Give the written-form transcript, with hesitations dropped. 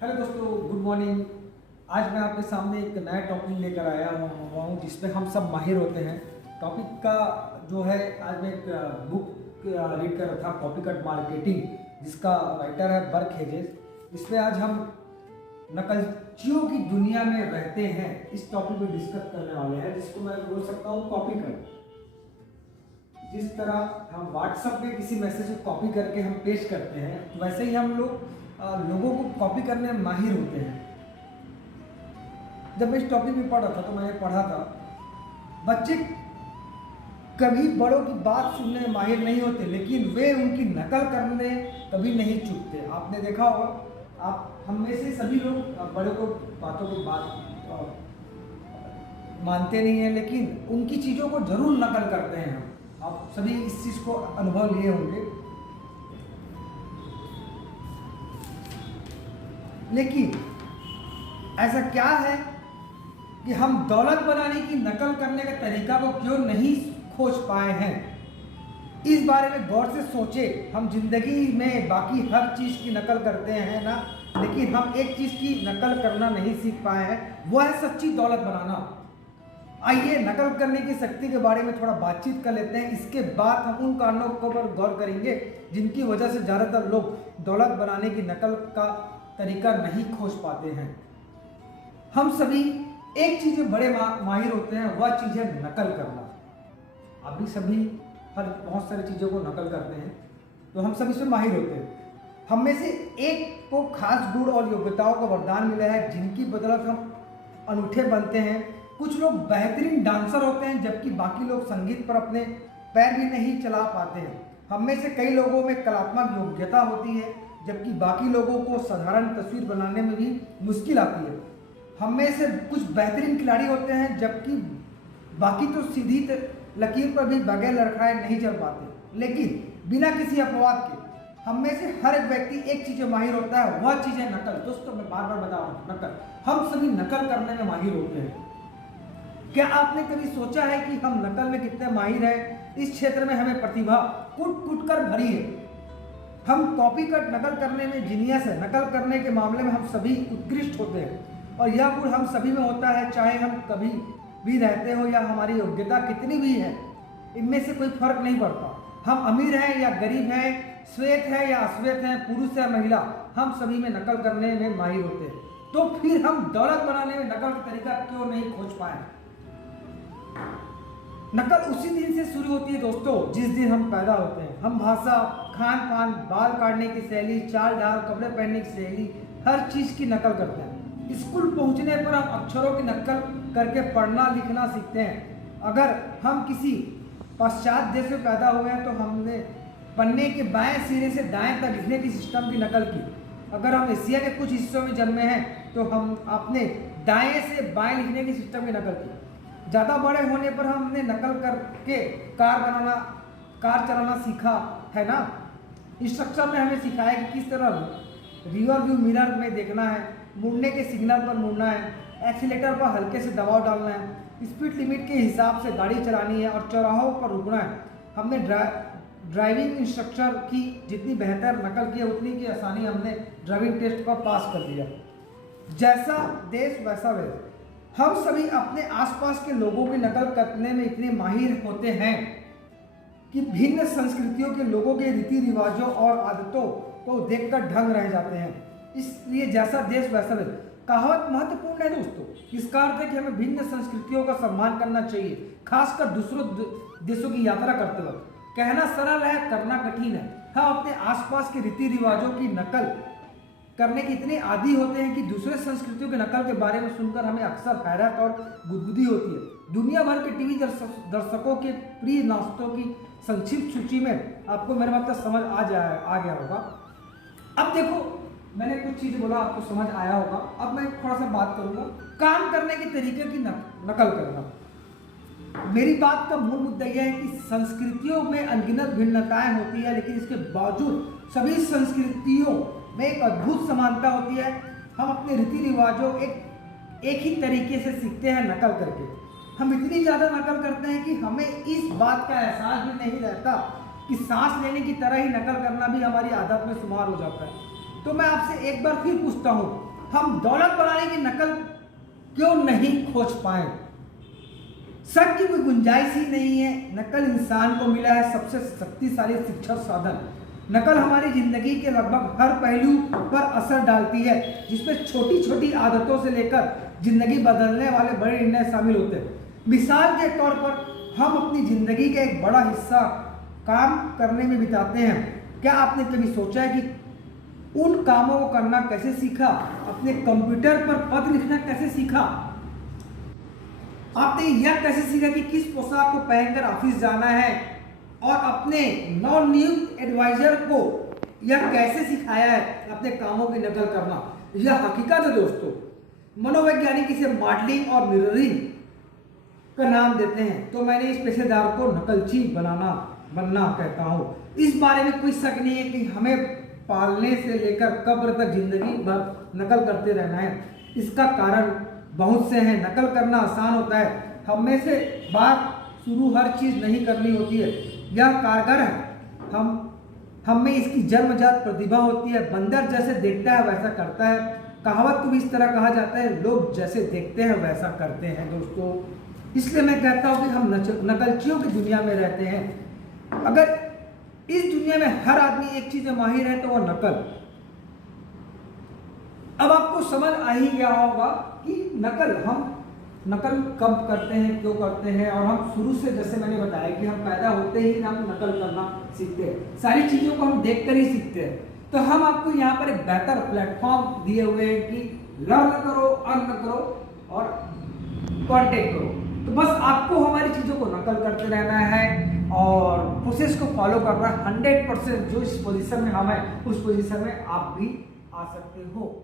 Hello दोस्तों, good morning. आज मैं आपके सामने एक नया टॉपिक लेकर आया हुआ हूँ जिसमें हम सब माहिर होते हैं। टॉपिक का जो है, आज मैं एक बुक रीड कर रहा था, कॉपी कट मार्केटिंग, जिसका राइटर है बर्क हेजेस। इसमें आज हम नकलचियों की दुनिया में रहते हैं इस टॉपिक पे डिस्कस करने वाले हैं, जिसको मैं बोल सकता हूँ कॉपी कट। जिस तरह हम व्हाट्सएप पे किसी मैसेज को कॉपी करके हम पेश करते हैं, वैसे ही हम लोगों को कॉपी करने में माहिर होते हैं। जब मैं इस टॉपिक में पढ़ रहा था तो मैंने पढ़ा था, बच्चे कभी बड़ों की बात सुनने में माहिर नहीं होते, लेकिन वे उनकी नकल करने कभी नहीं चूकते। आपने देखा होगा, आप हम में से सभी लोग बड़ों को बातों की बात मानते नहीं है, लेकिन उनकी चीज़ों को जरूर नकल करते हैं हम। आप सभी इस चीज़ को अनुभव लिए होंगे। लेकिन ऐसा क्या है कि हम दौलत बनाने की नकल करने के तरीका को क्यों नहीं खोज पाए हैं? इस बारे में गौर से सोचे। हम जिंदगी में बाकी हर चीज़ की नकल करते हैं ना, लेकिन हम एक चीज़ की नकल करना नहीं सीख पाए हैं, वो है सच्ची दौलत बनाना। आइए नकल करने की शक्ति के बारे में थोड़ा बातचीत कर लेते हैं। इसके बाद हम उन कारणों पर गौर करेंगे जिनकी वजह से ज़्यादातर लोग दौलत बनाने की नकल का तरीका नहीं खोज पाते हैं। हम सभी एक चीज़ में बड़े माहिर होते हैं, वह चीज़ है नकल करना। आप भी सभी बहुत सारी चीज़ों को नकल करते हैं, तो हम सभी इसमें माहिर होते हैं। हम में से एक को खास गुण और योग्यताओं का वरदान मिला है, जिनकी बदौलत हम अनूठे बनते हैं। कुछ लोग बेहतरीन डांसर होते हैं, जबकि बाकी लोग संगीत पर अपने पैर भी नहीं चला पाते हैं। हम में से कई लोगों में कलात्मक योग्यता होती है, जबकि बाकी लोगों को साधारण तस्वीर बनाने में भी मुश्किल आती है। हम में से कुछ बेहतरीन खिलाड़ी होते हैं, जबकि बाकी तो सीधी लकीर पर भी बगैर लड़खड़ाए नहीं चल पाते। लेकिन बिना किसी अपवाद के हम में से हर एक व्यक्ति एक चीज़ में माहिर होता है, वह चीज़ है नकल। दोस्तों, मैं बार बार बता रहा हूँ, नकल। हम सभी नकल करने में माहिर होते हैं। क्या आपने कभी सोचा है कि हम नकल में कितने माहिर हैं? इस क्षेत्र में हमें प्रतिभा कूट कूट कर भरी है। हम कॉपी कट नकल करने में जीनियस है। नकल करने के मामले में हम सभी उत्कृष्ट होते हैं, और यह गुण हम सभी में होता है, चाहे हम कभी भी रहते हो या हमारी योग्यता कितनी भी है। इनमें से कोई फर्क नहीं पड़ता। हम अमीर हैं या गरीब हैं, श्वेत है या अश्वेत हैं, पुरुष या महिला, हम सभी में नकल करने में माहिर होते हैं। तो फिर हम दौलत बनाने में नकल का तरीका क्यों नहीं खोज पाए? नकल उसी दिन से शुरू होती है दोस्तों, जिस दिन हम पैदा होते हैं। हम भाषा, खान पान, बाल काटने की शैली, चाल ढाल, कपड़े पहनने की शैली, हर चीज की नकल करते हैं। स्कूल पहुंचने पर हम अक्षरों की नकल करके पढ़ना लिखना सीखते हैं। अगर हम किसी पाश्चात्य देश में पैदा हुए हैं तो हमने पन्ने के बाएं सिरे से दाएं तक लिखने की सिस्टम की नकल की। अगर हम एशिया के कुछ हिस्सों में जन्मे हैं तो हम अपने दाएं से बाएं लिखने की सिस्टम की नकल की। ज़्यादा बड़े होने पर हमने नकल करके कार चलाना सीखा है ना। इंस्ट्रक्टर ने हमें सिखाया कि किस तरह रियर व्यू मिरर में देखना है, मुड़ने के सिग्नल पर मुड़ना है, एक्सीलेटर पर हल्के से दबाव डालना है, स्पीड लिमिट के हिसाब से गाड़ी चलानी है और चौराहों पर रुकना है। हमने ड्राइविंग इंस्ट्रक्टर की जितनी बेहतर नकल की है, उतनी की आसानी हमने ड्राइविंग टेस्ट पर पास कर दिया। जैसा देश वैसा वेश। हम सभी अपने आसपास के लोगों की नकल करने में इतने माहिर होते हैं कि भिन्न संस्कृतियों के लोगों के रीति रिवाजों और आदतों को देखकर दंग रह जाते हैं। इसलिए जैसा देश वैसा वेश कहावत महत्वपूर्ण है दोस्तों। इसका अर्थ है कि हमें भिन्न संस्कृतियों का सम्मान करना चाहिए, खासकर दूसरों देशों की यात्रा करते वक्त। कहना सरल है, करना कठिन है। हम अपने आसपास के रीति रिवाजों की नकल करने के इतने आदी होते हैं कि दूसरे संस्कृतियों के नकल के बारे में सुनकर हमें अक्सर हैरत और गुदगुदी होती है। दुनिया भर के टीवी दर्शकों के प्रिय नाश्तों की संक्षिप्त सूची में आपको मेरा मतलब समझ आ गया होगा। अब देखो, मैंने कुछ चीज़ बोला, आपको समझ आया होगा। अब मैं थोड़ा सा बात करूंगा काम करने के तरीके की नकल करना। मेरी बात का मूल मुद्दा यह है कि संस्कृतियों में अनगिनत भिन्नताएं होती है, लेकिन इसके बावजूद सभी संस्कृतियों में एक अद्भुत समानता होती है। हम अपने रीति रिवाजों एक ही तरीके से सीखते हैं नकल करके। हम इतनी ज़्यादा नकल करते हैं कि हमें इस बात का एहसास भी नहीं रहता कि सांस लेने की तरह ही नकल करना भी हमारी आदत में शुमार हो जाता है। तो मैं आपसे एक बार फिर पूछता हूँ, हम दौलत बढ़ाने की नकल क्यों नहीं खोज पाए? शक की कोई गुंजाइश ही नहीं है। नकल इंसान को मिला है सबसे शक्तिशाली शिक्षण साधन। नकल हमारी जिंदगी के लगभग हर पहलू पर असर डालती है, जिसमें छोटी छोटी आदतों से लेकर जिंदगी बदलने वाले बड़े निर्णय शामिल होते हैं। मिसाल के तौर पर हम अपनी जिंदगी का एक बड़ा हिस्सा काम करने में बिताते हैं। क्या आपने कभी सोचा है कि उन कामों को करना कैसे सीखा? अपने कंप्यूटर पर पत्र लिखना कैसे सीखा? आपने यह कैसे सीखा कि किस पोशाक को पहनकर ऑफिस जाना है? और अपने नॉन नियुक्त एडवाइजर को यह कैसे सिखाया है अपने कामों की नकल करना? यह हकीकत है दोस्तों। मनोवैज्ञानिक इसे मॉडलिंग और मिररिंग का नाम देते हैं। तो मैंने इस पेशेदार को नकलची बनना कहता हूँ। इस बारे में कोई शक नहीं है कि हमें पालने से लेकर कब्र तक जिंदगी भर नकल करते रहना है। इसका कारण बहुत से हैं। नकल करना आसान होता है। हम में से बात शुरू हर चीज़ नहीं करनी होती है। यह कारगर है। हम में इसकी जन्मजात प्रतिभा होती है। बंदर जैसे देखता है वैसा करता है। कहावत को भी इस तरह कहा जाता है, लोग जैसे देखते हैं वैसा करते हैं दोस्तों। इसलिए मैं कहता हूँ कि हम नकलचियों की दुनिया में रहते हैं। अगर इस दुनिया में हर आदमी एक चीज में माहिर है तो वह नकल। अब आपको समझ आ ही गया होगा कि हम नकल कब करते हैं, क्यों करते हैं। और हम शुरू से, जैसे मैंने बताया कि हम पैदा होते ही हम नकल करना सीखते हैं। सारी चीजों को हम देखकर ही सीखते हैं। तो हम आपको यहाँ पर एक बेहतर प्लेटफॉर्म दिए हुए हैं कि लर्न करो, अर्न करो और कांटेक्ट करो। तो बस आपको हमारी चीज़ों को नकल करते रहना है और प्रोसेस को फॉलो करना है। 100% जो इस पोजीशन में हम हैं उस पोजीशन में आप भी आ सकते हो।